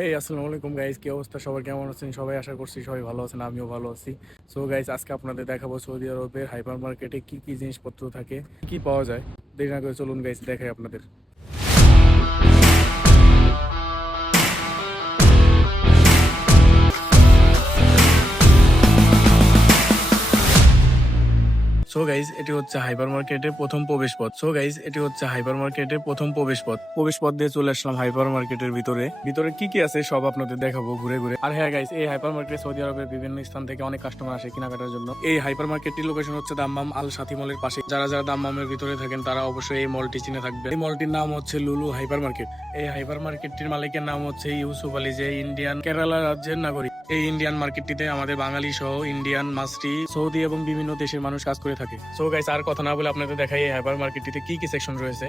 আসসালামু আলাইকুম গাইস, কি অবস্থা? সবার কেমন আছেন? সবাই আশা করছি সবাই ভালো আছেন, আমিও ভালো আছি। সো গাইস, আজকে আপনাদের দেখাবো সৌদি আরবের হাইপার মার্কেটে কি কি জিনিসপত্র থাকে, কি পাওয়া যায়। দেরি না করে চলুন গাইস দেখাই আপনাদের। প্রবেশ পথ দিয়ে চলে আসলাম হাইপার মার্কেটের ভিতরে। ভিতরে কি কি আছে সব আপনাদের দেখাবো ঘুরে ঘুরে। আর হ্যাঁ গাইস, এই হাইপার মার্কেটে সৌদি আরবের বিভিন্ন স্থান থেকে অনেক কাস্টমার আসে কেনাকাটার জন্য। এই হাইপার মার্কেটটির লোকেশন হচ্ছে দাম্মাম আল সাথী মলের পাশে। যারা যারা দাম্মামের ভিতরে থাকেন তারা অবশ্যই এই মলটি চিনে থাকবে। এই মলটির নাম হচ্ছে লুলু হাইপার মার্কেট। এই হাইপার মার্কেটটির মালিকের নাম হচ্ছে ইউসুফ আলী, যে ইন্ডিয়ান কেরালা রাজ্যের নাগরিক। এই ইন্ডিয়ান মার্কেটটিতে আমাদের বাঙালি সহ ইন্ডিয়ান, মাসরি, সৌদি এবং বিভিন্ন দেশের মানুষ কাজ করে থাকে। সো গাইস, আর কথা না বলে আপনাদের দেখাই এই হাইপার মার্কেটটিতে কি কি সেকশন রয়েছে।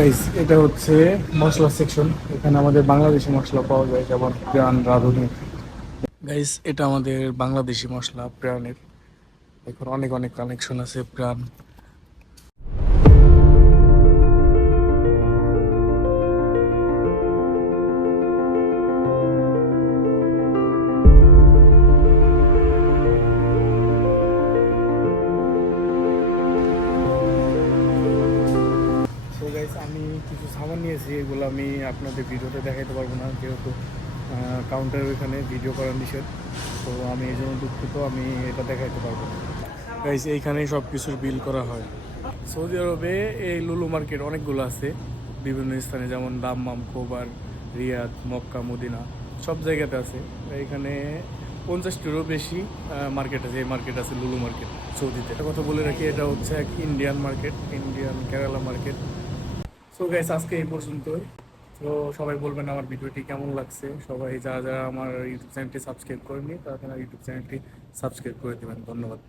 গাইস, এটা হচ্ছে মশলা সেকশন। এখানে আমাদের বাংলাদেশি মশলা পাওয়া যায়, যেমন প্রাণ, রাঁধুনি। গাইস, এটা আমাদের বাংলাদেশি মশলা প্রাণের। এখন অনেক অনেক কালেকশন আছে প্রাণ। তো গাইস, আমি কিছু সামান নিয়েছি, এগুলো আমি আপনাদের ভিডিওতে দেখাইতে পারবো না, যেহেতু কাউন্টার ওইখানে ভিডিও করার নিষেধ। তো আমি এই জন্য দুঃখিত, আমি এটা দেখাইতে পারবো না। গাইস, এইখানেই সব কিছুর বিল করা হয়। সৌদি আরবে এই লুলু মার্কেট অনেকগুলো আছে বিভিন্ন স্থানে, যেমন দাম্মাম, খোবার, রিয়াদ, মক্কা, মদিনা, সব জায়গাতে আছে। এখানে 50টিরও বেশি মার্কেট আছে। এই মার্কেট আছে লুলু মার্কেট সৌদিতে। একটা কথা বলে রাখি, এটা হচ্ছে এক Indian market, Indian Kerala market. So guys, আজকে এই পর্যন্তই। তো সবাই বলবেন আমার ভিডিওটি কেমন লাগছে। সবাই যারা যারা আমার ইউটিউব চ্যানেলটি সাবস্ক্রাইব করেনি তারা ইউটিউব চ্যানেলটি সাবস্ক্রাইব করে দেবেন। ধন্যবাদ।